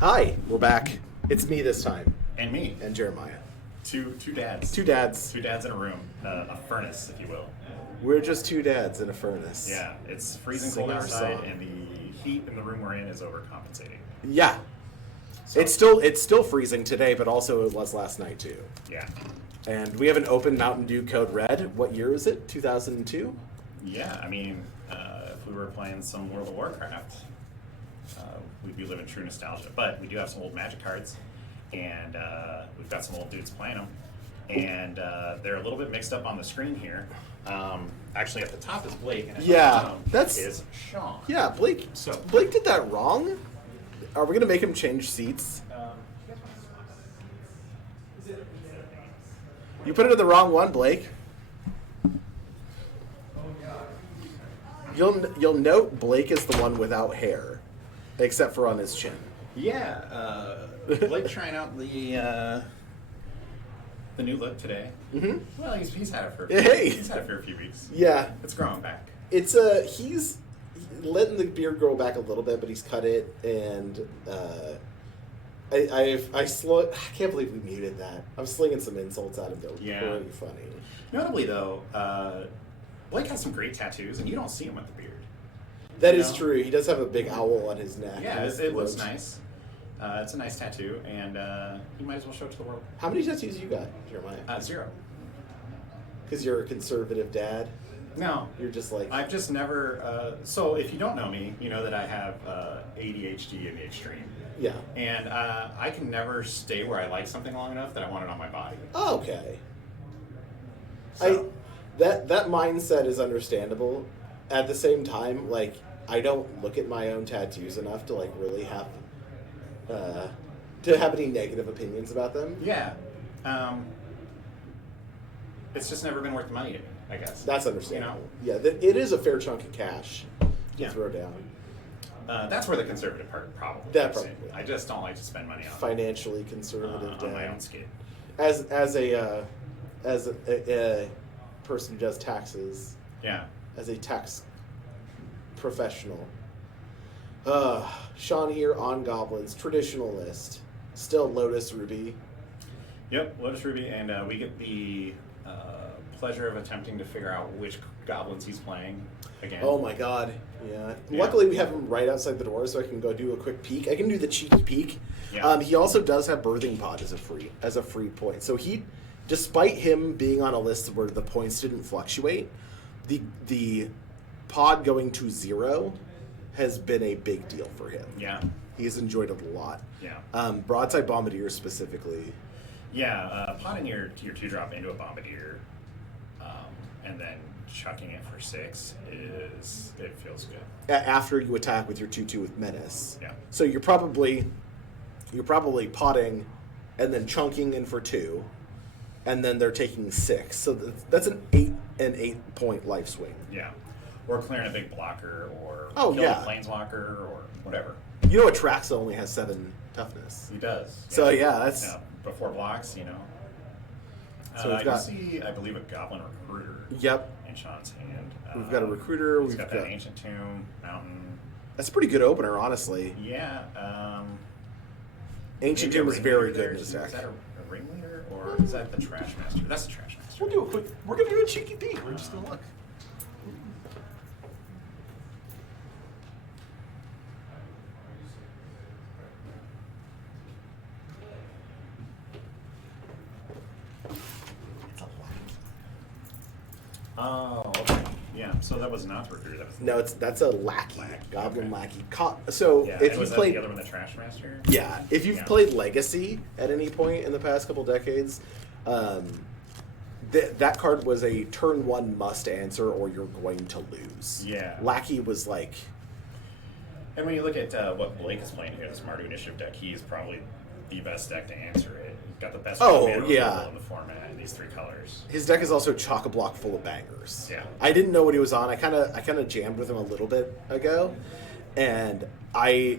Hi, we're back. It's me this time, And me. and Jeremiah. Two dads. Two dads. Two dads in a room. A furnace, if you will. We're just two dads in a furnace. Yeah, it's freezing Singing cold our outside, song. and the heat in the room we're in is overcompensating. Yeah. So, It's still freezing today, but also it was last night too. Yeah. And we have an open Mountain Dew Code Red. What year is it? 2002? Yeah, I mean, if we were playing some World of Warcraft, we'd be living true nostalgia. But we do have some old Magic cards, and we've got some old dudes playing them. And they're a little bit mixed up on the screen here. Actually, at the top is Blake, and at the bottom is Sean. Yeah, Blake. So- Blake did that wrong. Are we gonna make him change seats? You put it in the wrong one, Blake. You'll note Blake is the one without hair, except for on his chin. Yeah, Blake trying out the new look today. Mm-hmm. Well, he's had it for Hey. he's had it for a few weeks. Yeah, It's growing back. it's he's letting the beard grow back a little bit, but he's cut it, and I can't believe we muted that. I'm slinging some insults at him. They're Yeah. pretty funny. Notably, though, Blake has some great tattoos, and you don't see him with the beard. That You is know? true. He does have a big owl on his neck. Yeah, and his it looks throat. nice. It's a nice tattoo, and he might as well show it to the world. How many tattoos you got, Jeremiah? 0. Because you're a conservative dad. No, You're just like I've just never. So if you don't know me, you know that I have ADHD in the extreme. yeah. And I can never stay where I like something long enough that I want it on my body. Oh, okay. So, That mindset is understandable. At the same time, like I don't look at my own tattoos enough to like really have any negative opinions about them. yeah. It's just never been worth the money to me, I guess. That's understandable. You Yeah, it is a fair chunk of cash to Yeah. throw down. That's where the conservative part probably That comes in. probably. I just don't like to spend money on Financially conservative on my dad. own skid. As a person who does taxes, Yeah. as a tax professional. Sean here on Goblins, traditional list. Still Lotus Ruby. Yep, Lotus Ruby, and we get the pleasure of attempting to figure out which goblins he's playing again. Oh my god. Yeah. Yeah. Luckily we have him right outside the door so I can go do a quick peek. I can do the cheeky peek. Yeah. He also does have Birthing Pod as a free point. So despite him being on a list where the points didn't fluctuate, the pod going to 0 has been a big deal for him. Yeah. He's enjoyed it a lot. Yeah. Broadside Bombardier specifically. Yeah, potting your 2-drop into a Bombardier and then chucking it for 6 it feels good. After you attack with your 2/2 with Menace. Yeah. So you're probably potting and then chunking in for 2, and then they're taking 6. So that's an 8-point life swing. Yeah. Or clearing a big blocker or Oh, killing yeah. a planeswalker or whatever. You know, Atraxa only has 7 toughness. He does. So, yeah, that's- Yeah, before blocks, you know. So we've I got- see, I believe, a Goblin Recruiter Yep. in Sean's hand. We've got a Recruiter. He's We've got got that Ancient Tomb, Mountain. that's a pretty good opener, honestly. Yeah. Ancient maybe a Tomb is very Ringleader good in this there. deck. Is that a Ringleader or is that the Trash Master? That's the Trash Master. We're gonna do a cheeky peek. We're just gonna look. Oh, okay. Yeah. So that was not the Recruiter. That was No, that's a lackey, Lackey, Goblin okay. lackey. So yeah. if and you was that played, the other one, the Trash Master? yeah, if you've Yeah. played Legacy at any point in the past couple decades, that card was a turn 1 must answer or you're going to lose. Yeah. Lackey was like, And when you look at what Blake is playing here, this Mardu Initiative deck, he is probably the best deck to answer it. He's got the best Oh, mana yeah. available in the format in these 3 colors. his deck is also chock-a-block full of bangers. Yeah. I didn't know what he was on. I kind of jammed with him a little bit ago, and I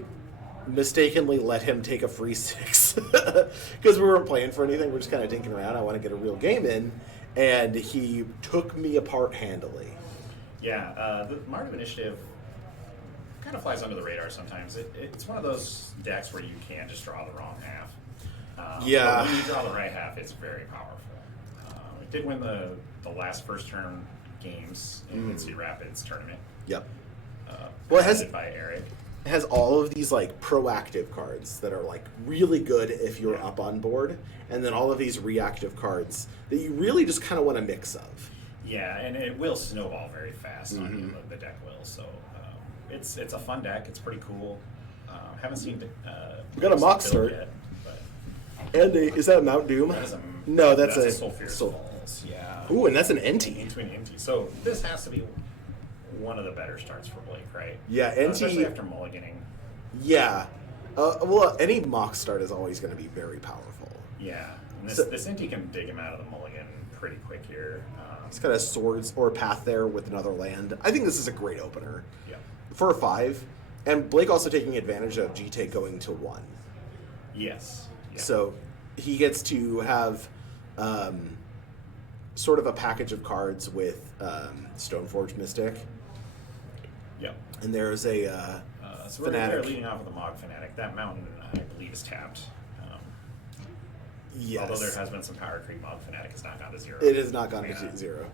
mistakenly let him take a free 6 because we weren't playing for anything. We're just kind of dinking around. I want to get a real game in, and he took me apart handily. Yeah, the Mardu Initiative kind of flies under the radar sometimes. It's one of those decks where you can just draw the wrong half. Yeah. But when you draw the right half, it's very powerful. It did win the last first turn games in the Cedar Rapids tournament. Yep. Well, it has by Eric. It has all of these like proactive cards that are like really good if you're up on board, and then all of these reactive cards that you really just kind of want a mix of. Yeah, and it will snowball very fast on you, the deck will. So it's a fun deck. It's pretty cool. Haven't seen We got a mock start. Yet, but And is that a Mount Doom? that is a, No, that's a Sulfur's Falls. Yeah. Ooh, and that's an NT. Between NT. So this has to be one of the better starts for Blake, right? Yeah, NT. Especially after mulliganing. Yeah. Well, any mock start is always going to be very powerful. Yeah. And So- this NT can dig him out of the mulligan pretty quick here. It's got a swords or a path there with another land. I think this is a great opener Yeah. for a 5. And Blake also taking advantage of GT going to 1. Yes. Yeah. So he gets to have sort of a package of cards with Stoneforge Mystic. Yep. And there's a So we're Fanatic. leading off with the Mog Fanatic. That mountain, I believe, is tapped. Yes. Although there has been some power creep, Mog Fanatic has not gone to 0. It has not gone Yeah. to 0.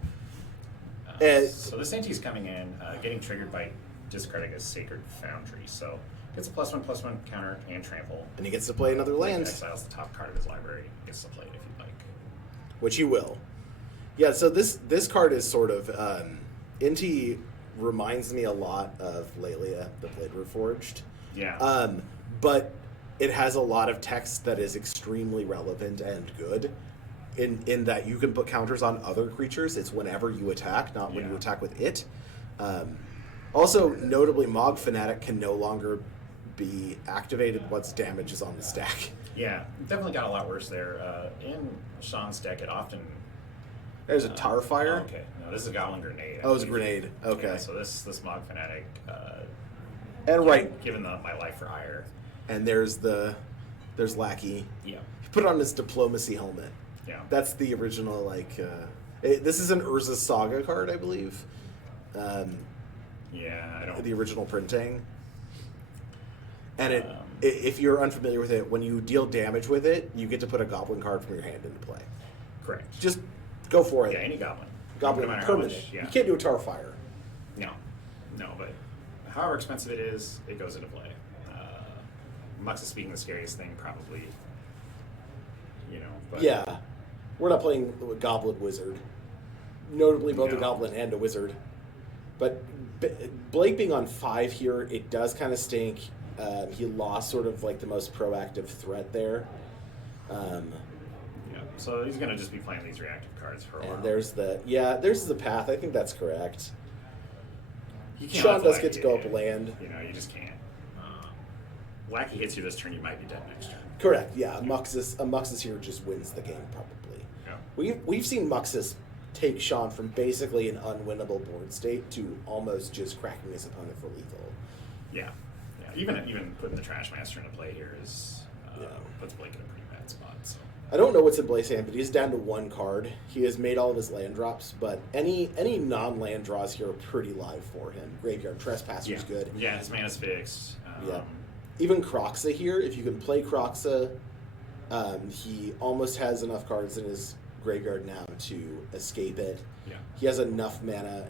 And- So the Senti's coming in, getting triggered by discarding a Sacred Foundry. So gets a +1/+1 counter and trample. And he gets to play another Blake land, exiles the top card of his library. Gets to play it if you'd like. which he will. Yeah, so this card is sort of Inti reminds me a lot of Lelia, the Blade Reforged. Yeah. But it has a lot of text that is extremely relevant and good. In that you can put counters on other creatures. It's whenever you attack, not when you Yeah. attack with it. Also, notably, Mog Fanatic can no longer be activated once damage is on the stack. Yeah, definitely got a lot worse there. In Sean's deck, it often... There's a Tar Fire. Oh, okay, no, this is a Goblin Grenade. I Oh, it's a believe. grenade. Okay. Yeah, so this Mog Fanatic, And right, given my life for ire. and there's Lackey. Yeah, He put on his diplomacy helmet. yeah. That's the original, like, this is an Urza Saga card, I believe. Yeah, I don't... The original printing. And Um, if you're unfamiliar with it, when you deal damage with it, you get to put a goblin card from your hand into play. Correct. Just go for it. Yeah, any Goblin. Goblin No matter how permanent. much, yeah. You can't do a Tar Fire. No, but however expensive it is, it goes into play. Mux is speaking the scariest thing, probably. But Yeah. We're not playing a Goblin Wizard. Notably both a No. Goblin and a Wizard. But Blake being on 5 here, it does kind of stink. He lost sort of like the most proactive threat there. Yeah. So he's gonna just be playing these reactive cards for a while. And there's the path. I think that's correct. You can't Sean let does Lackey get to go hit up you. land. You just can't. Lackey hits you this turn, you might be dead next turn. Correct. Yeah, Muxus here just wins the game probably. Yeah. We've seen Muxus take Sean from basically an unwinnable board state to almost just cracking his opponent for lethal. Yeah. Even putting the Trash Master into play here is puts Blake in a pretty bad spot. So. I don't know what's in Blake's hand, but he's down to 1 card. He has made all of his land drops, but any non-land draws here are pretty live for him. Graveyard Trespasser is good. Yeah, his mana's fixed. Yeah. Even Croxa here, if you can play Croxa, he almost has enough cards in his graveyard now to escape it. Yeah. He has enough mana.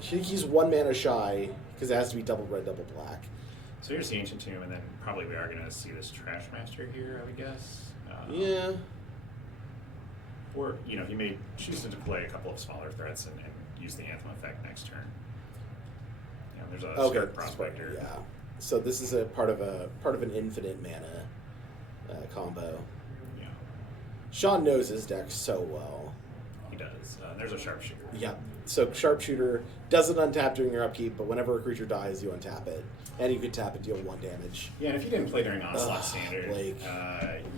He's 1 mana shy, because it has to be double red, double black. So here's the Ancient Tomb, and then probably we are going to see this Trash Master here, I would guess. Yeah. Or, he may choose to play a couple of smaller threats and use the Anthem effect next turn. There's a Scarab Prospector. Yeah. So this is a part of an infinite mana combo. Yeah, Sean knows his deck so well. he does. There's a Sharpshooter. Yeah. So Sharpshooter doesn't untap during your upkeep, but whenever a creature dies, you untap it, and you can tap it, deal 1 damage. Yeah, and if you didn't play during Onslaught Ugh, Standard, Blake.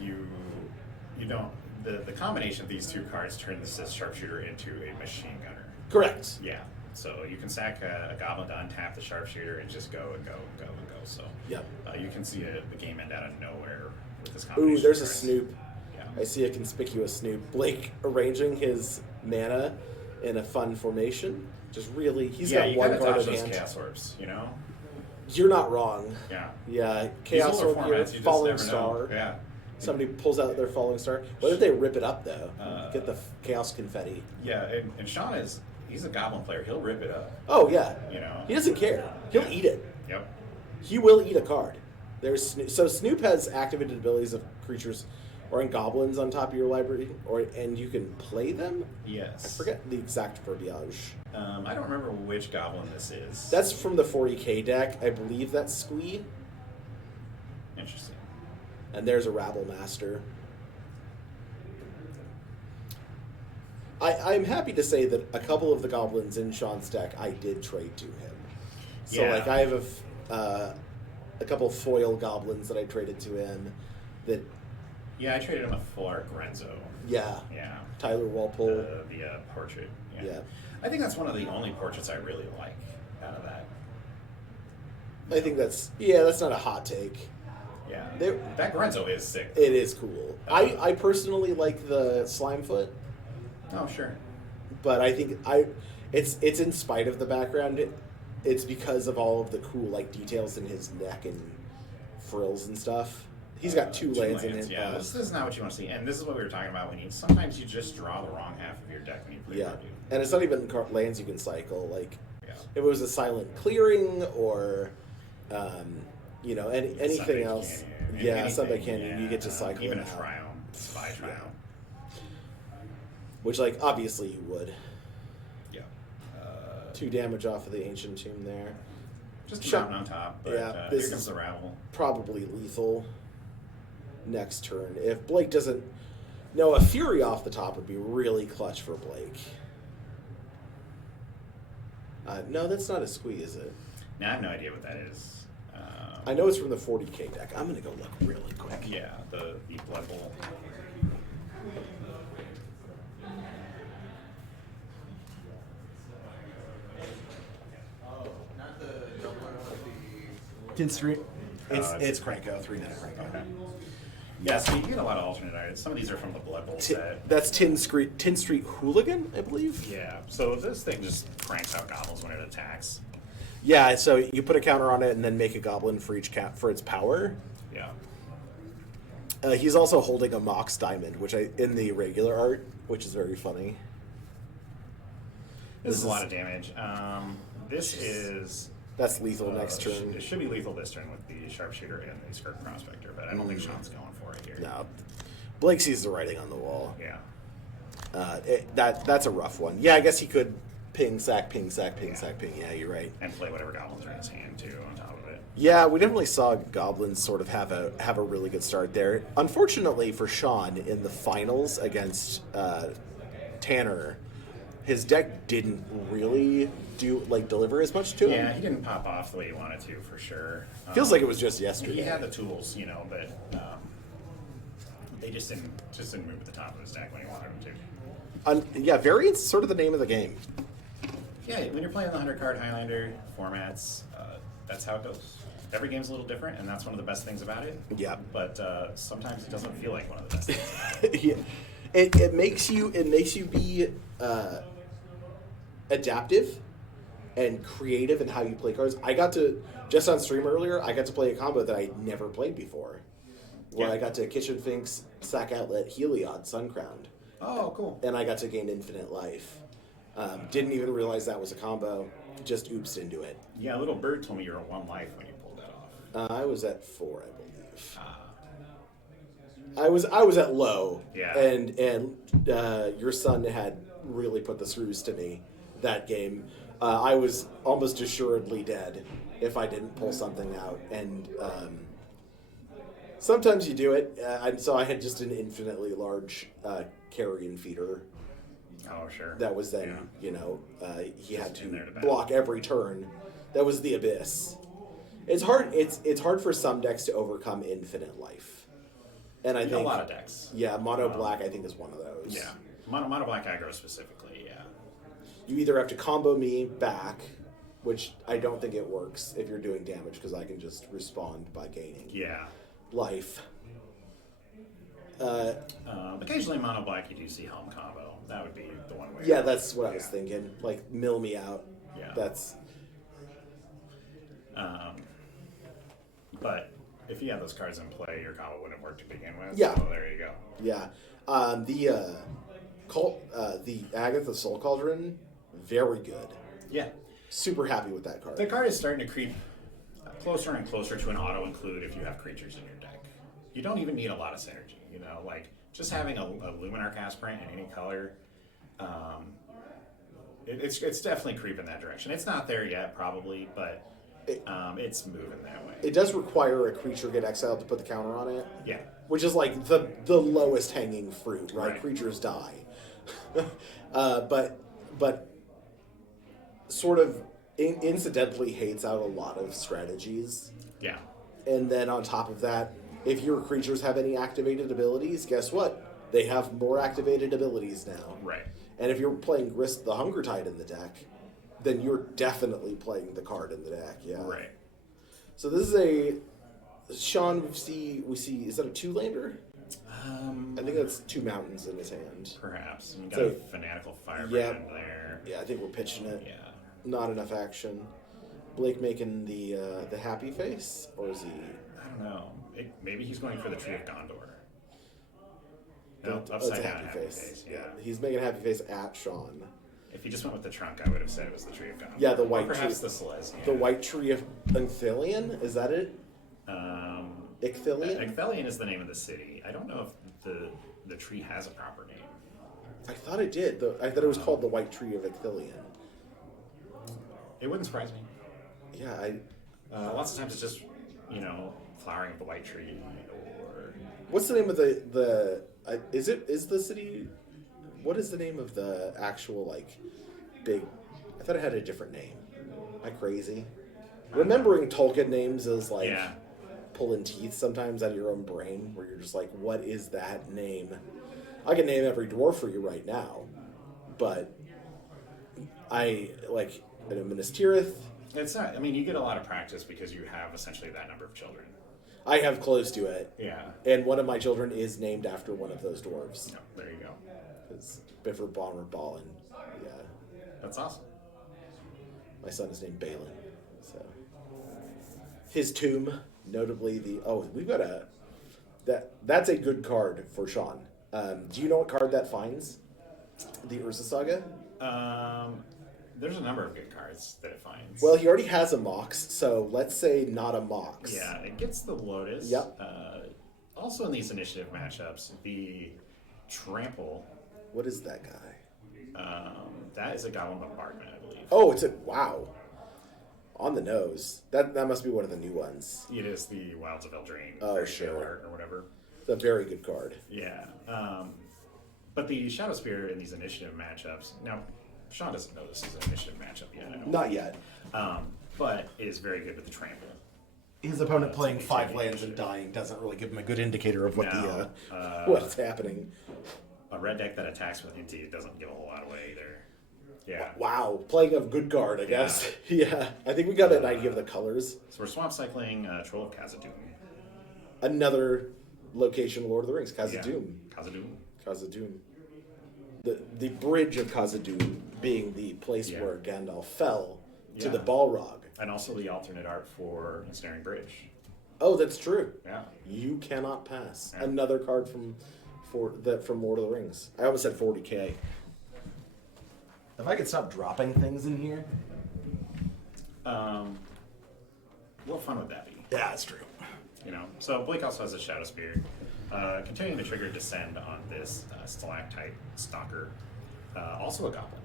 You don't... The combination of these 2 cards turn this Sharpshooter into a Machine Gunner. Correct. Yeah, so you can sack a Goblin to untap the Sharpshooter and just go and go and go and go. So Yep. You can see the game end out of nowhere with this combination. Ooh, there's a of cards. Snoop. Yeah. I see a conspicuous Snoop. Blake arranging his mana in a fun formation. Just really, he's got you 1 gotta card dodge in those hand. Chaos Orbs, You're not wrong. Yeah. Yeah, These Chaos older Orb here, formats, you just Falling never know. Star. Yeah. Somebody pulls out their Falling Star. What if they rip it up, though? Get the Chaos Confetti. Yeah, and Sean he's a Goblin player. He'll rip it up. Oh, yeah. You know? He doesn't care. He'll eat it. Yep. He will eat a card. So Snoop has activated abilities of creatures or in goblins on top of your library, and you can play them? Yes. I forget the exact verbiage. I don't remember which Goblin this is. That's from the 40k deck. I believe that's Squee. Interesting. And there's a Rabble Master. I'm happy to say that a couple of the goblins in Sean's deck I did trade to him. So Yeah. like I have a couple foil goblins that I traded to him. That Yeah, I traded him a full-art Grenzo. yeah, Yeah. Tyler Walpole. The portrait. Yeah. I think that's one of the only portraits I really like out of that. I think that's not a hot take. Yeah. They- That Grenzo is sick. It is cool. I personally like the Slimefoot, Oh, sure. but I think it's in spite of the background. It's because of all of the cool like details in his neck and frills and stuff. He's got two lands in it. Yeah, this is not what you want to see. And this is what we were talking about sometimes you just draw the wrong half of your deck when you play Yeah, Mardu. and it's not even lands you can cycle. Like Yeah. if it was a silent clearing or anything Sunday else. Canyon, Yeah, anything, Sunday Canyon, you yeah, get to cycle even it a out. Triome, Spy Triome. Which like obviously you would. Yeah. 2 damage off of the Ancient Tomb there. Just Shut- a mountain on top, but yeah, here this comes is- the Rabble. Probably lethal next turn. If Blake doesn't... No, a Fury off the top would be really clutch for Blake. No, that's not a Squee, is it? Now I have no idea what that is. I know it's from the 40k deck. I'm going to go look really quick. Yeah, the Blood Bowl. Tin Street. It's- It's Cranko, 3-9 Cranko. Okay. Yeah, so you get a lot of alternate items. Some of these are from the Blood Bowl set. That's Tin Street Hooligan, I believe. Yeah, so this thing just cranks out goblins when it attacks. Yeah, so you put a counter on it and then make a goblin for each for its power. Yeah. He's also holding a Mox Diamond, which in the regular art, which is very funny. This is a lot of damage. This is... That's lethal next turn. It should be lethal this turn with the Sharpshooter and the Skirt Prospector, but I don't think Sean's going for it here. No, Blake sees the writing on the wall. Yeah. That's a rough one. Yeah, I guess he could ping, sack, ping, sack, ping, sack, ping. Yeah, you're right. And play whatever goblins are in his hand, too, on top of it. Yeah, we definitely saw Goblins sort of have a really good start there. Unfortunately for Sean, in the finals against Tanner, his deck didn't really deliver as much to him. Yeah, he didn't pop off the way he wanted to, for sure. Feels like it was just yesterday. He had the tools, but they just didn't move at the top of his deck when he wanted them to. Yeah, variance is sort of the name of the game. Yeah, when you're playing the 100-card Highlander formats, that's how it goes. Every game's a little different, and that's one of the best things about it. Yeah. But sometimes it doesn't feel like one of the best things about it. Yeah. It makes you be adaptive and creative in how you play cards. I got to just on stream earlier. I got to play a combo that I never played before, where Yeah. I got to Kitchen Finks, Sack Outlet, Heliod, Suncrowned, Oh, cool. and I got to gain infinite life. Didn't even realize that was a combo. Just oopsed into it. Yeah, a little bird told me you were at 1 life when you pulled that off. I was at 4, I believe. Ah. I was at low. Yeah. And your son had really put the screws to me that game. I was almost assuredly dead if I didn't pull something out. And sometimes you do it. So I had just an infinitely large carrion feeder. Oh, sure. That was then, Yeah. he had in there to to block every turn. That was the Abyss. It's hard. It's hard for some decks to overcome infinite life. And I think a lot of decks. Yeah, mono black I think is one of those. Yeah. Mono black aggro specifically, yeah. You either have to combo me back, which I don't think it works if you're doing damage because I can just respond by gaining Yeah. life. Occasionally mono black you do see Helm combo. That would be the one way. Yeah, that's what I was thinking. Like mill me out. Yeah. That's But if you had those cards in play, your combo wouldn't work to begin with. Yeah. So there you go. Yeah. The Agatha Soul Cauldron, very good. Yeah. Super happy with that card. The card is starting to creep closer and closer to an auto include if you have creatures in your deck. You don't even need a lot of synergy, you know, like just having a Luminarch Aspirant in any color. It's definitely creeping that direction. It's not there yet, probably, but it's moving that way. It does require a creature get exiled to put the counter on it. Yeah. Which is like the lowest hanging fruit, right? Right. Creatures die. But sort of incidentally hates out a lot of strategies. Yeah. And then on top of that, if your creatures have any activated abilities, guess what? They have more activated abilities now. Right. And if you're playing Grist the Hunger Tide in the deck, then you're definitely playing the card in the deck. Yeah. Right. So this is a Sean. We see. Is that a 2-lander? I think that's 2 mountains in his hand. Perhaps. And you got So- a Fanatical Firebrand Yeah. there. Yeah, I think we're pitching it. Yeah. Not enough action. Blake making the happy face, or is he? I don't know. Maybe he's going for the Tree of Gondor. No, Oh, it's a upside down happy face. Yeah. He's making a happy face at Sean. If he just went with the trunk, I would have said it was the Tree of Gondor. Yeah, the Or white perhaps tree. the Silesian. The white tree of Anthillion, is that it? Icthillion? Icthelion is the name of the city. I don't know if the tree has a proper name. I thought it did. I thought it was called the white tree of Icthillion. It wouldn't surprise me. Yeah, Lots of times it's just, flowering of the white tree, or what's the name of is the city? What is the name of the actual big? I thought it had a different name. Am I crazy? Remembering Tolkien names is Yeah. pulling teeth sometimes out of your own brain, where you're just like, what is that name? I can name every dwarf for you right now, but I Minas Tirith. It's not. I mean, you get a lot of practice because you have essentially that number of children. I have close to it. Yeah. And one of my children is named after one of those dwarves. No, there you go. It's Biffer, Bomber, Ballin. Yeah. That's awesome. My son is named Balin. So his tomb, notably we've got that's a good card for Sean. Do you know what card that finds? The Urza Saga? There's a number of good cards that it finds. Well, he already has a Mox, so let's say not a Mox. Yeah, it gets the Lotus. Yep. Also in these initiative matchups, the Trample. What is that guy? That is a Goblin Bombardment, I believe. Oh, wow. On the nose. That must be one of the new ones. It is the Wilds of Eldraine. Oh, Fairy sure. Tale Art or whatever. It's a very good card. Yeah. But the Shadow Spear in these initiative matchups, now, Sean doesn't know this is an initiative matchup yet. I don't Not yet. but it is very good with the Trample. His opponent playing 5 lands and dying doesn't really give him a good indicator of what what's happening. A red deck that attacks with Inti doesn't give a whole lot away either. Yeah. Wow, playing a good card, I guess. Yeah, I think we got an idea of the colors. So we're swamp cycling Troll of Khazad-dûm. Another location, Lord of the Rings, Khazad-dûm. Khazad-dûm. Khazad-dûm. The bridge of Khazad-dûm being the place where Gandalf fell to the Balrog. And also the alternate art for Ensnaring Bridge. Oh, that's true. Yeah. You cannot pass. Yeah. Another card from Lord of the Rings. I almost said 40K. If I could stop dropping things in here. What fun would that be? Yeah, that's true. So Blake also has a Shadow Spear. Continuing to trigger Descend on this Stalactite Stalker. Also a Goblin.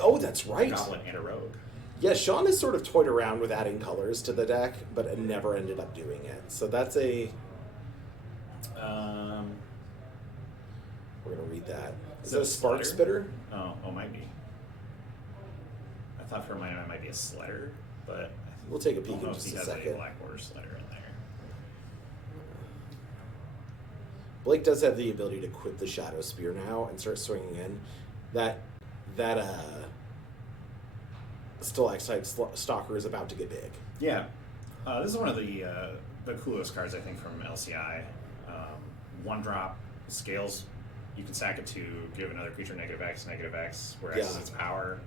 Oh, that's right. A Goblin and a Rogue. Yeah, Sean has sort of toyed around with adding colors to the deck, but never ended up doing it. So that's a... We're going to read that. Is that a Spark Spitter? Oh, might be. I thought for a minute it might be a Sledder, but We'll take a I peek don't know in if just he a has second. a Black Border Sledder in there. Blake does have the ability to quit the Shadow Spear now and start swinging in. That Stalactite Stalker is about to get big. Yeah. This is one of the coolest cards, I think, from LCI. 1-drop, scales. You can sack it to give another creature -X, whereas Yeah. its power.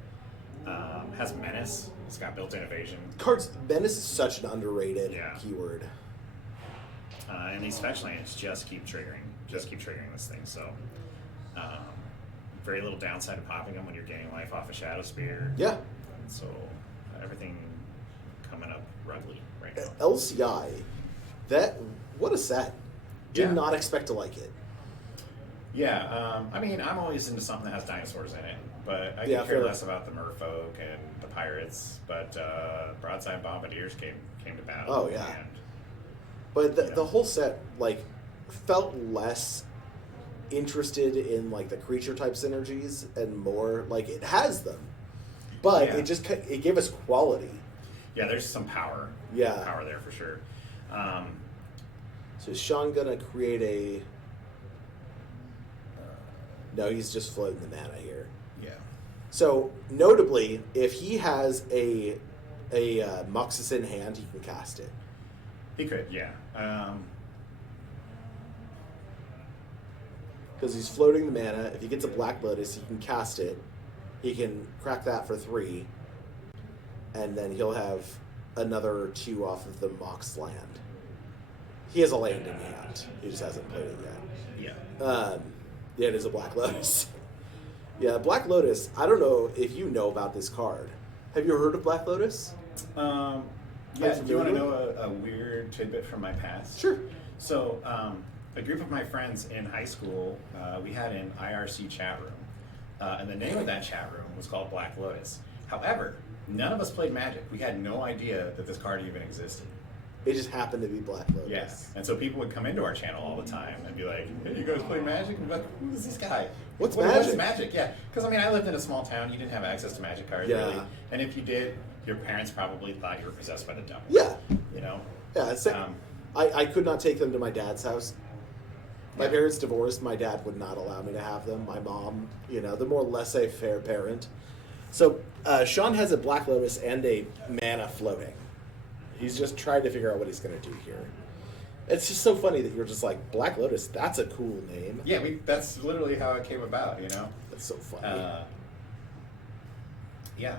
Has menace. It's got built-in evasion. Cards menace is such an underrated Yeah. keyword. And these fetch lands just keep triggering. Just keep triggering this thing. So, very little downside to popping them when you're gaining life off a Shadow Spear. Yeah. So, everything coming up ruggedly right now. LCI, what a set. Did Yeah. not expect to like it. Yeah, I mean, I'm always into something that has dinosaurs in it, but I Yeah, could care fair. less about the merfolk and the pirates. But broadside bombardiers came to battle. Oh, yeah. And, But Yeah. the whole set like felt less interested in like the creature type synergies and more like it has them, but Yeah. it gave us quality. yeah, there's some power. Yeah. Power there for sure. So is Sean gonna create a? No, he's just floating the mana here. Yeah. So notably, if he has a Muxus in hand, he can cast it. He could, yeah. Because he's floating the mana. If he gets a Black Lotus, he can cast it. He can crack that for 3. And then he'll have another 2 off of the Mox land. He has a land in hand. He just hasn't played it yet. Yeah. Yeah, it is a Black Lotus. Yeah, Black Lotus, I don't know if you know about this card. Have you heard of Black Lotus? Yeah, do you want to know a weird tidbit from my past? Sure. So, a group of my friends in high school, we had an IRC chat room. And the name of that chat room was called Black Lotus. However, none of us played Magic. We had no idea that this card even existed. It just happened to be Black Lotus. Yes. And so people would come into our channel all the time and be like, hey, you guys play Magic? And be like, who is this guy? What's What Magic? is Magic? Yeah. Because, I mean, I lived in a small town. You didn't have access to Magic cards, Yeah. really. And if you did, your parents probably thought you were possessed by the devil. Yeah. You know? Yeah, Um, I could not take them to my dad's house. My Yeah. parents divorced. My dad would not allow me to have them. My mom, the more laissez-faire parent. So Sean has a Black Lotus and a mana floating. He's just trying to figure out what he's going to do here. It's just so funny that you're just like, Black Lotus, that's a cool name. Yeah, that's literally how it came about, you know? That's so funny. Yeah.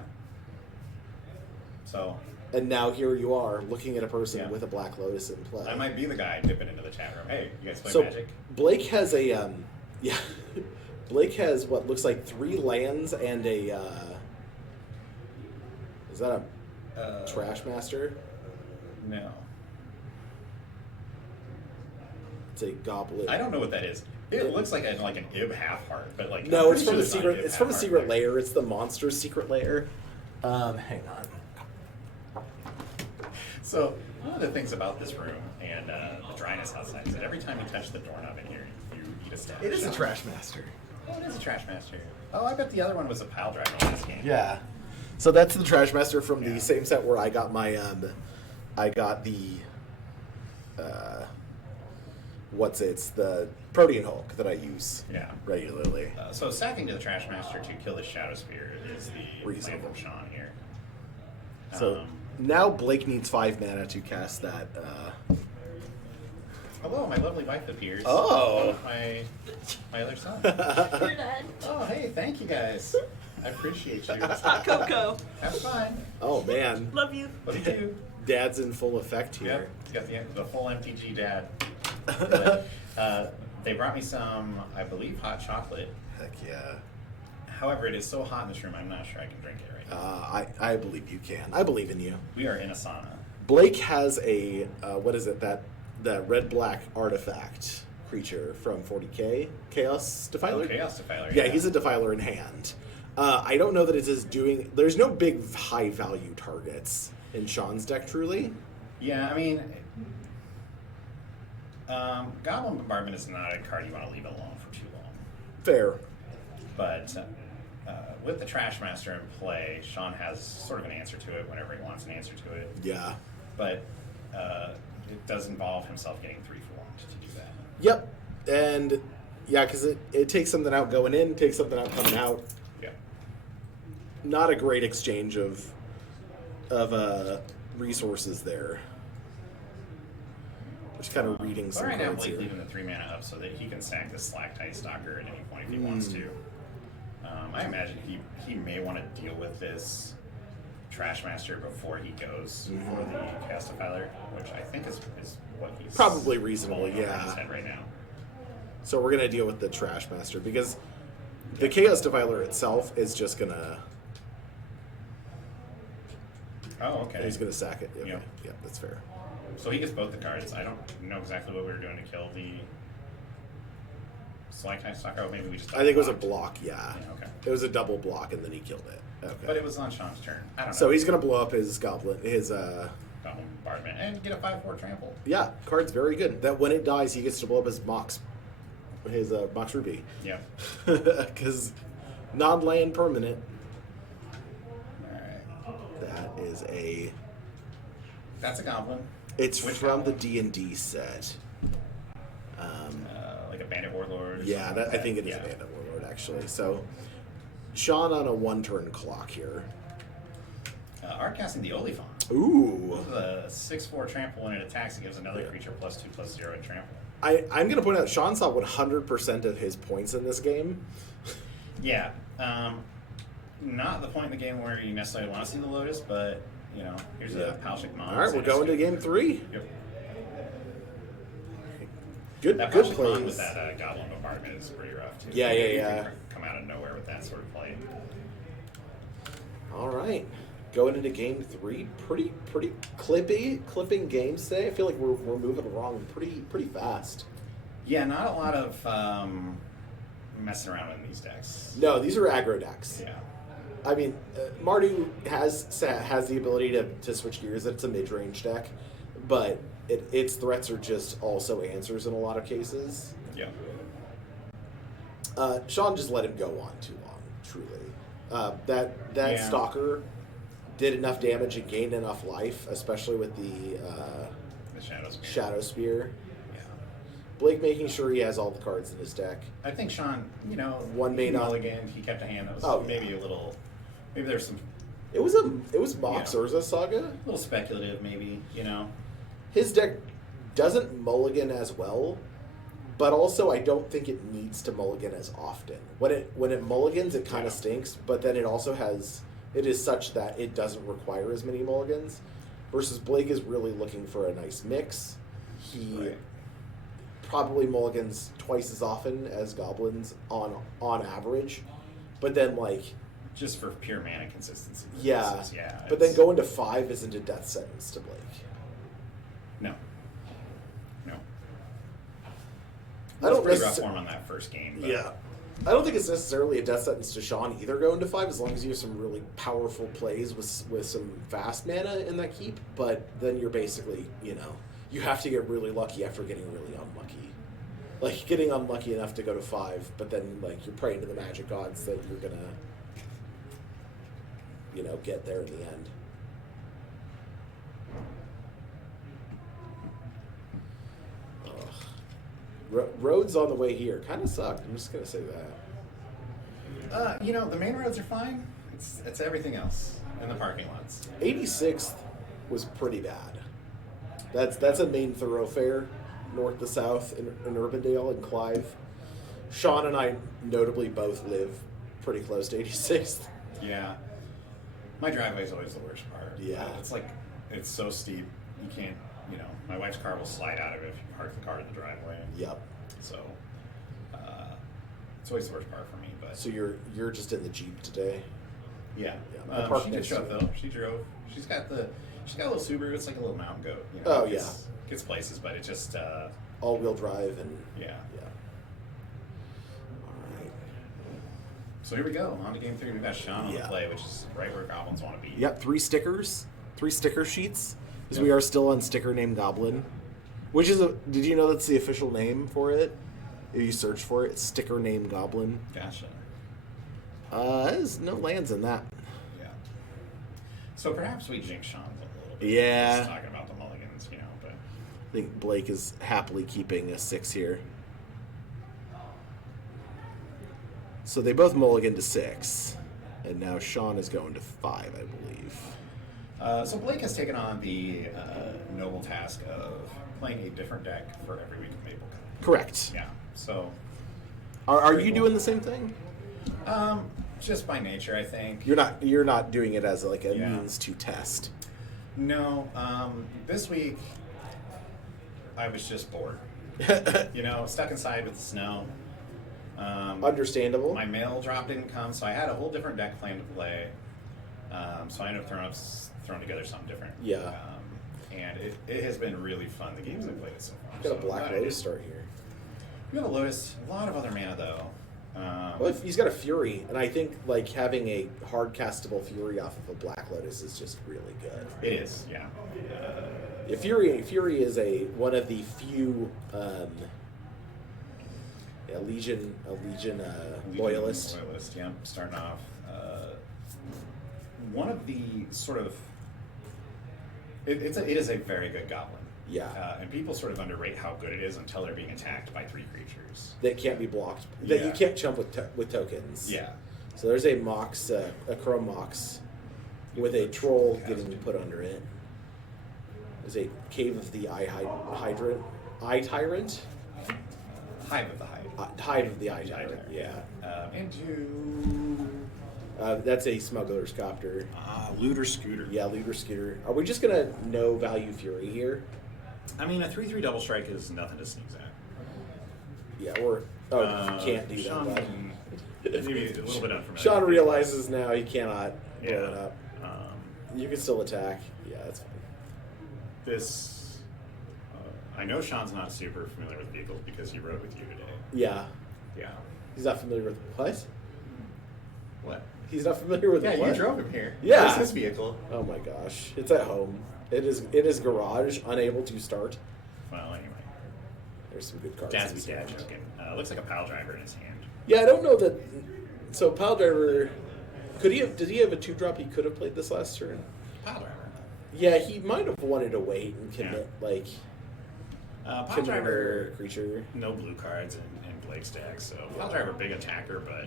So, And now here you are, looking at a person Yeah. with a Black Lotus in play. I might be the guy dipping into the chat room. Hey, you guys play So Magic? Blake has a yeah. Blake has what looks like 3 lands and a is that a Trash Master? No. It's a Goblin. I don't know what that is. It looks like an Ib half heart, but like No, I'm it's pretty from the sure secret. not It's from a Ib secret half-heart. layer. It's the monster's secret layer. Hang on. So one of the things about this room and the dryness outside is that every time you touch the doorknob in here, you eat a stab. It is a Trash Master. Oh, it is a Trash Master. Oh, I bet the other one was a Pile Driver in this game. Yeah. So that's the Trash Master from Yeah. the same set where I got my I got the it's the Protean Hulk that I use Yeah. regularly. So sacking to the Trash Master to kill the Shadow Spear is the plan Reasonable. from Sean here. So now Blake needs 5 mana to cast that. Hello, my lovely wife appears. Oh. My other son. Your dad. Oh, hey, thank you guys. I appreciate you. Hot cocoa. Have fun. Oh man, Love you. Love you too. Dad's in full effect Yep, here. got the full MTG dad. But, they brought me some, I believe, hot chocolate. Heck yeah. However, it is so hot in this room, I'm not sure I can drink it right now. I believe you can. I believe in you. We are in a sauna. Blake has a what is it that red black artifact creature from 40k Chaos Defiler. Oh, Chaos Defiler. Yeah, he's a Defiler in hand. I don't know that it is doing. There's no big high value targets in Sean's deck, truly. Yeah, I mean, Goblin Bombardment is not a card you want to leave alone for too long. Fair. But with the Trash Master in play, Sean has sort of an answer to it whenever he wants an answer to it. Yeah. But it does involve himself getting 3 for 1 to do that. Yep. And yeah, because it takes something out going in, takes something out coming out. Yeah. Not a great exchange of resources there. Just kind of reading But some right now, cards Blake here. leaving the 3 mana up so that he can sack this Slack Stalker at any point if he wants to. I imagine he may want to deal with this Trash Master before he goes for the Chaos Defiler, which I think is what he's Probably reasonable, mulling over in yeah. his head right now. So we're gonna deal with the Trash Master because the Chaos Defiler itself is just gonna. Oh, okay. He's gonna sack it. Okay. Yep. Yeah, that's fair. So he gets both the cards. I don't know exactly what we were doing to kill the Select High Stalker. Maybe we just. I think it was a blocked. block. Yeah. Okay. It was a double block, and then he killed it. Okay. But it was on Sean's turn. I don't know. So he's gonna blow up his goblin. Bombardment and get a 5/4 trample. Yeah, card's very good. That when it dies, he gets to blow up his Mox Ruby. Yeah. Because non-land permanent. All right. That is a. That's a goblin. It's Which from goblin? the D&D set. Like a bandit warlord. Or Yeah, something like I think it is yeah. a Bandit Warlord actually. So, Sean on a 1-turn clock here. Art casting the Oliphant. Ooh. With a 6/4 trample when it attacks, it gives another creature +2/+0 at trample. I'm going to point out Sean saw 100% of his points in this game. Yeah. Not the point in the game where you necessarily want to see the Lotus, but, you know, here's a Palshik Mon. All right, we're going to game 3. Yep. Good, That good Palshik Mon plays. with that Goblin Bombardment is pretty rough, too. Yeah, You yeah. can come out of nowhere with that sort of play. All right, going into game 3. Pretty clipping games today. I feel like we're moving along pretty fast. Yeah, not a lot of messing around in these decks. No, these are aggro decks. Yeah. I mean, Mardu has the ability to switch gears. It's a mid-range deck, but its threats are just also answers in a lot of cases. Yeah. Sean just let him go on too long, truly. That Yeah. Stalker did enough damage and gained enough life, especially with the Shadow Spear. Yeah. Blake making sure he has all the cards in his deck. I think Sean, you know, One main on- mulligan. He kept a hand that was Oh, maybe yeah. a little. Maybe there's some It was Mox Yeah. Urza Saga. a little speculative. Maybe you know. His deck doesn't mulligan as well, but also I don't think it needs to mulligan as often. When it mulligans, it kind Yeah. of stinks, but then it also it is such that it doesn't require as many mulligans. Versus Blake is really looking for a nice mix. He Right. probably mulligans twice as often as goblins on average, but then like Just for pure mana consistency. yeah, purposes, yeah. but then it's- going to 5 isn't a death sentence to Blake. No. No. I don't pretty rough necessar- form on that first game. But Yeah. I don't think it's necessarily a death sentence to Sean either going to 5 as long as you have some really powerful plays with some fast mana in that keep, but then you're basically, you have to get really lucky after getting really unlucky. Like getting unlucky enough to go to 5, but then like you're praying to the magic gods that you're gonna get there in the end. Roads on the way here kind of sucked. I'm just gonna say that. the main roads are fine. It's everything else in the parking lots. 86th was pretty bad. That's a main thoroughfare, north to south in Urbandale and Clive. Sean and I notably both live pretty close to 86th. Yeah. My driveway is always the worst part. Yeah. It's so steep. You can't, my wife's car will slide out of it if you park the car in the driveway. Yep. So, it's always the worst part for me. But So you're just in the Jeep today. yeah, Yeah, I parked she next just to drove though. She drove. She's got a little Subaru. It's like a little mountain goat. Oh, gets places, but it just All-wheel drive and yeah. yeah. All right. So here we go. On to game 3. We've got Sean on the Yeah. play, which is right where Goblins want to be. Yep, 3 sticker sheets, because Yep. we are still on sticker named Goblin, which is did you know that's the official name for it? If you search for it, it's sticker named Goblin. Gotcha. There's no lands in that. Yeah. So perhaps we jinx Sean a little bit. Yeah. Just talking about the mulligans, but I think Blake is happily keeping a 6 here. So they both mulligan to 6, and now Sean is going to 5, I believe. So Blake has taken on the noble task of playing a different deck for every week of Maple Cup. Correct. Yeah. So Are Pretty you cool. doing the same thing? Just by nature, I think. You're not doing it as like a Yeah. means to test. No, this week I was just bored. Stuck inside with the snow. Understandable. My mail drop didn't come, so I had a whole different deck plan to play. So I ended up throwing together something different. Yeah. And it has been really fun. The games I've played so far. Got a So Black glad I Lotus did. start here. We got a Lotus, a lot of other mana though. Well, he's got a Fury, and I think like having a hard castable Fury off of a Black Lotus is just really good. It is, yeah. Yeah, Fury is one of the few Legion loyalist. Loyalist, yeah. Starting off, one of the sort of it is a very good goblin. Yeah. And people sort of underrate how good it is until they're being attacked by 3 creatures. That can't be blocked. That you Yeah. can't jump with tokens. Yeah. So there's a Mox, a Chrome Mox, with a troll getting put under it. There's a Cave of the Eye Tyrant. Hive of the Hive. Hive of the Eye Tyrant. Yeah. And you. That's a Smuggler's Copter. Looter Scooter. Yeah, Looter Scooter. Are we just gonna no value Fury here? I mean, a 3/3 double strike is nothing to sneeze at. Yeah, you can't do Sean, that. maybe a little bit unfamiliar. Sean realizes now he cannot blow Yeah. it up. You can still attack. Yeah, that's fine. This. I know Sean's not super familiar with vehicles because he rode with you today. Yeah. Yeah. He's not familiar with what? What? He's not familiar with Yeah, what? you drove him here. Yeah. This is his vehicle. Oh my gosh. It's at home. It is garage, unable to start. Well, anyway. There's some good cards. Dad's in be this dad hand. joking. Looks like a pile driver in his hand. Yeah, I don't know that. So Pile Driver, did he have a 2-drop he could have played this last turn? Pile driver. Yeah, he might have wanted to wait and commit Pile commit driver. another creature. No blue cards in Blake's deck, so pile driver big attacker, but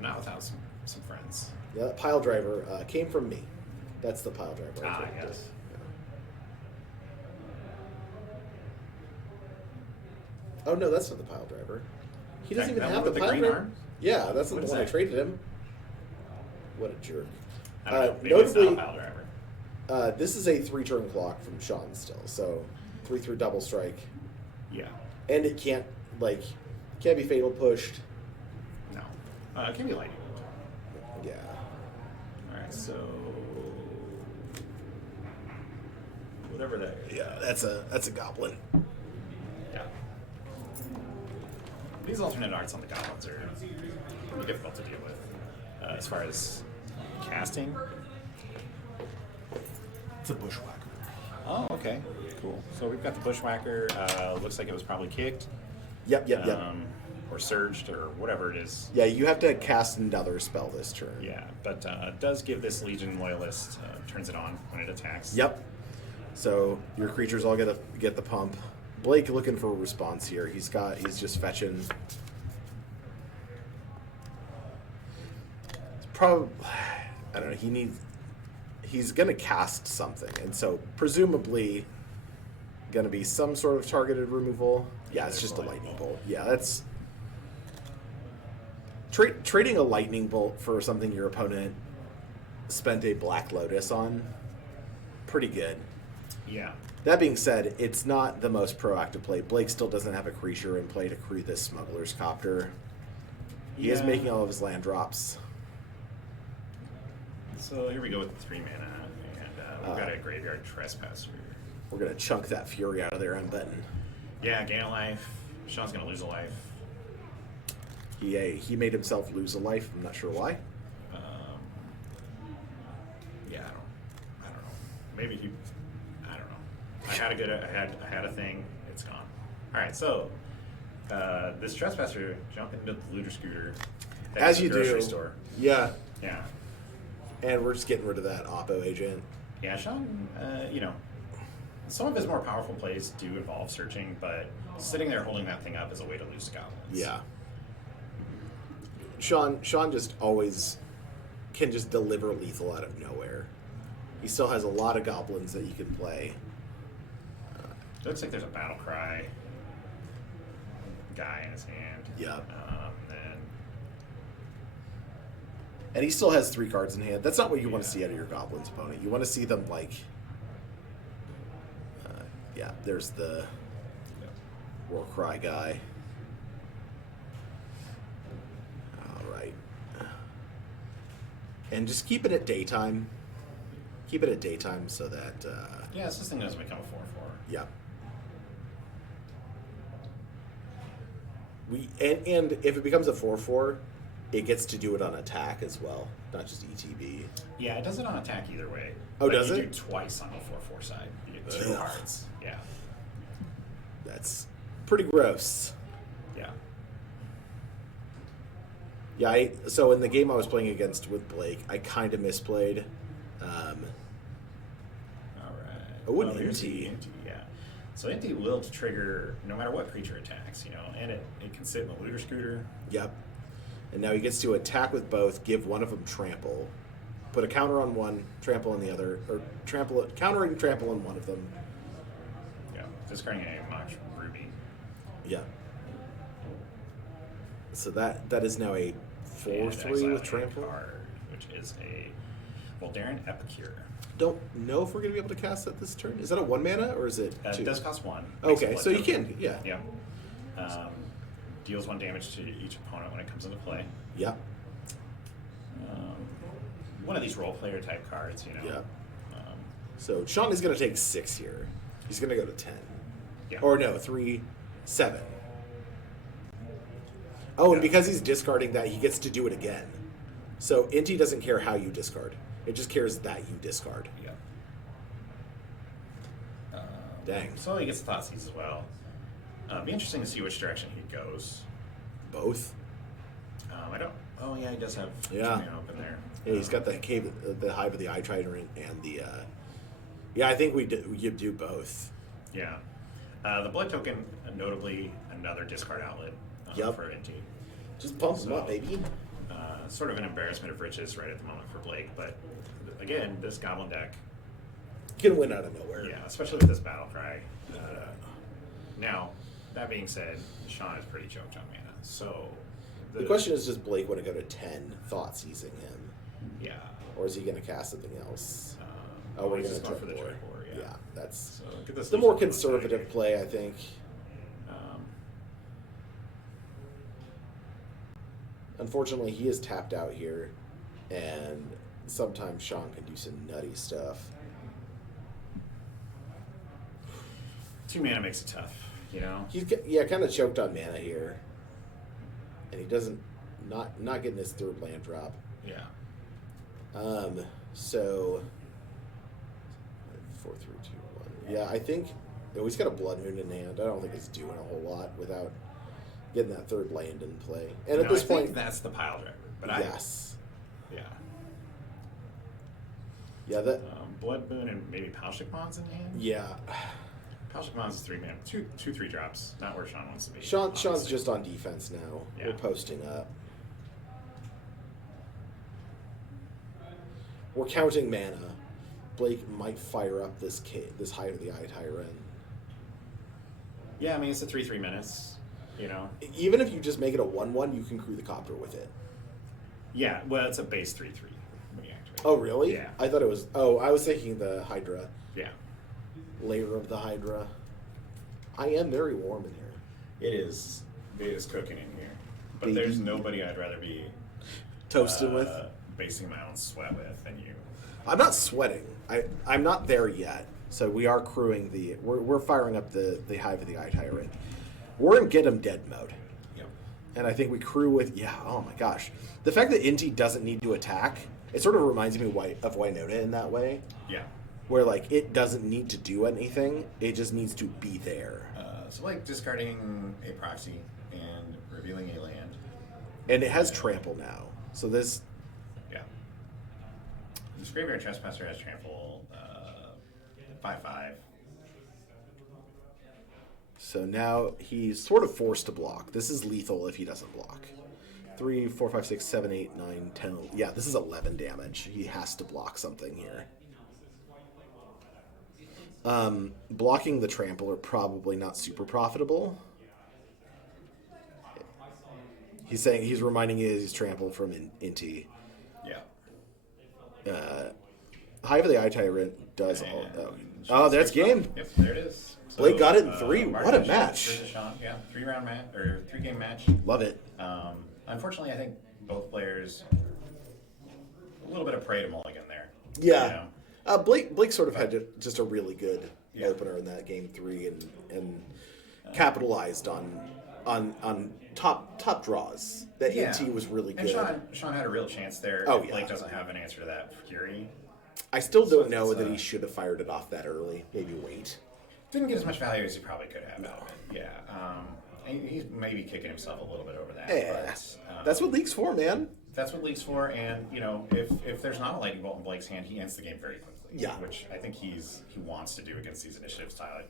not without some friends. Yeah, that Pile Driver came from me. That's the Pile Driver. I picked. Yes. Yeah. Oh no, that's not the Pile Driver. He doesn't That even one have the with the Pile green Driver. arm? Yeah, that's not What the is one I that? traded him. What a jerk. I don't know. Maybe it's not a pile driver. This is a 3-turn clock from Sean still, so 3/3 double strike, Yeah. and it can't be fatal pushed. No. It can be lightning. Yeah. All right. So whatever that is. Yeah, that's a goblin. Yeah. These alternate arts on the goblins are pretty difficult to deal with. As far as casting. It's a bushwhacker. Oh, okay. Cool. So we've got the Bushwhacker. Looks like it was probably kicked. Yep. Or surged, or whatever it is. Yeah, you have to cast another spell this turn. Yeah, but it does give this Legion Loyalist, turns it on when it attacks. Yep. So your creatures all get the pump. Blake looking for a response here. He's just fetching. Probably, I don't know. He's gonna cast something, and so presumably gonna be some sort of targeted removal. Yeah, it's there's just a a lightning lightning bolt. Yeah, that's trading a lightning bolt for something your opponent spent a Black Lotus on. Pretty good. Yeah. That being said, it's not the most proactive play. Blake still doesn't have a creature in play to crew this Smuggler's Copter. He is Yeah. making all of his land drops. So here we go with the 3 mana, and we've got a Graveyard Trespasser. We're going to chunk that Fury out of there unbutton. Yeah, gain a life. Sean's gonna lose a life. He made himself lose a life. I'm not sure why. Yeah, I don't know. Maybe I don't know. I had a thing. It's gone. All right, so this Trespasser jumped into the Looter Scooter. As at the you grocery do. store. Yeah. Yeah. And we're just getting rid of that Oppo agent. Yeah, Sean, some of his more powerful plays do involve searching, but sitting there holding that thing up is a way to lose goblins. Yeah. Sean just always can just deliver lethal out of nowhere. He still has a lot of goblins that you can play. It looks like there's a Battle Cry guy in his hand. Yeah. Then And he still has 3 cards in hand. That's not what you want to see out of your Goblins opponent. You want to see them, like... yeah, there's the Warcry guy. Alright. And just keep it at daytime. Keep it at daytime so that... Yeah, this thing doesn't become a 4/4. yeah. And if it becomes a 4/4, it gets to do it on attack as well, not just ETB. Yeah, it does it on attack either way. Oh, but does you it? do twice on the 4/4 side. You get 2 Ugh. cards. Yeah. That's pretty gross. Yeah. Yeah, so in the game I was playing against with Blake, I kind of misplayed. All right. Oh, an here's the Inti. Inti, yeah. So Inti will trigger no matter what creature attacks, and it can sit in the looter scooter. Yep. And now he gets to attack with both, give one of them trample, put a counter on one, trample on the other, or countering trample on one of them. Yeah, discarding a Mox Ruby. Yeah. So that is now a 4/3 And with exiling a trample. card, which is a Voldaren Epicure. Don't know if we're going to be able to cast that this turn. Is that a 1 mana or is it 2? It does cost 1. Okay, Makes a so you blood can, token. yeah. Yep. Deals 1 damage to each opponent when it comes into play. Yeah. One of these role player type cards, Yeah. Um, So Sean is going to take 6 here. He's going to go to 10. yeah. Or no, 3, 7. Oh, and because he's discarding that, he gets to do it again. So Inti doesn't care how you discard. It just cares that you discard. Yeah. Dang. So he gets the Thoughtseize as well. Be interesting to see which direction he goes. Both? I don't. Oh yeah, he does have Yeah. 2 mana open there. Yeah, he's got the cave, the Hive of the Eye Trident, and the. Yeah, I think you do both. Yeah. The blood token, notably another discard outlet Yep. for Inti. Just pump them So, up, baby. Sort of an embarrassment of riches right at the moment for Blake, but again, this Goblin deck, Can win out of nowhere. yeah, especially with this battle cry. Now, that being said, Sean is pretty choked on mana, so The question is, does Blake want to go to 10, thought seizing him, yeah. or is he going to cast something else? We're we're just gonna going for the trip trip war, yeah. Yeah, that's So get this the more loose on conservative side. play, I think. Unfortunately, he is tapped out here, and sometimes Sean can do some nutty stuff. 2 mana makes it tough, He's kind of choked on mana here, and he doesn't not getting his 3rd land drop. Yeah. So 4, 3, 2, 1. Yeah, I think he's got a Blood Moon in hand. I don't think it's doing a whole lot without getting that 3rd land in play. And at this I point, think that's the pile driver. But yes, yeah. that Blood Moon and maybe Palshik Mons in hand. yeah. Palshik Mons is 3 mana, 2 3-drops. Not where Sean wants to be. Sean's honestly. just on defense now. Yeah. We're posting up. We're counting mana. Blake might fire up this Hive of the Eye Tyrant. Yeah, I mean it's a 3/3 menace. Even if you just make it a 1/1, you can crew the copter with it. Yeah, well, it's a base 3/3 when you activate. Oh, really? Yeah. I thought it was. Oh, I was thinking the Hydra. Yeah. Layer of the Hydra. I am very warm in here. It is. It is cooking in here. But Baby. there's nobody I'd rather be Toasted with? basing my own sweat with than you. I'm not sweating. I'm not there yet. So we are crewing we're firing up the Hive of the Eye Tyrant. We're in get 'em dead mode. Yep. And I think we crew with oh my gosh. The fact that Inti doesn't need to attack, it sort of reminds me of Wynota in that way. Yeah. Where like it doesn't need to do anything, it just needs to be there. So like discarding a proxy and revealing a land. And it has trample now. So this Yeah. This Graveyard Trespasser has trample 5/5. So now he's sort of forced to block. This is lethal if he doesn't block. 3, 4, 5, 6, 7, 8, 9, 10. Yeah, this is 11 damage. He has to block something here. Blocking the trample are probably not super profitable. He's reminding you his trample from Inti. Yeah. Hive of the Eye Tyrant does And all. Oh, that's game. Yep, there it is. So, Blake got it in 3. Mardu What a versus match. Sean. Yeah, 3-round match or 3-game match. Love it. Unfortunately, I think both players a little bit of prey to mulligan there. Yeah. You know? Blake sort of had just a really good Yeah. opener in that game 3 and capitalized on top draws. That Yeah. NT was really And good. Sean had a real chance there. Oh, If Blake yeah. doesn't have an answer to that Fury. I still So don't know it's, that he should have fired it off that early. Maybe wait. Didn't get as much value as he probably could have out of it. Yeah. He's maybe kicking himself a little bit over that. Yeah. But, That's what League's for, man. That's what League's for, and if there's not a lightning bolt in Blake's hand, he ends the game very quickly. Yeah. Which I think he wants to do against these initiative style,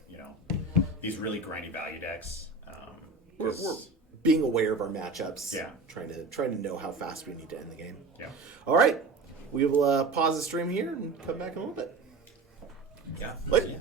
these really grindy value decks. We're being aware of our matchups. Yeah. Trying to know how fast we need to end the game. Yeah. All right. We will pause the stream here and come back in a little bit. Yeah. Later. Yeah.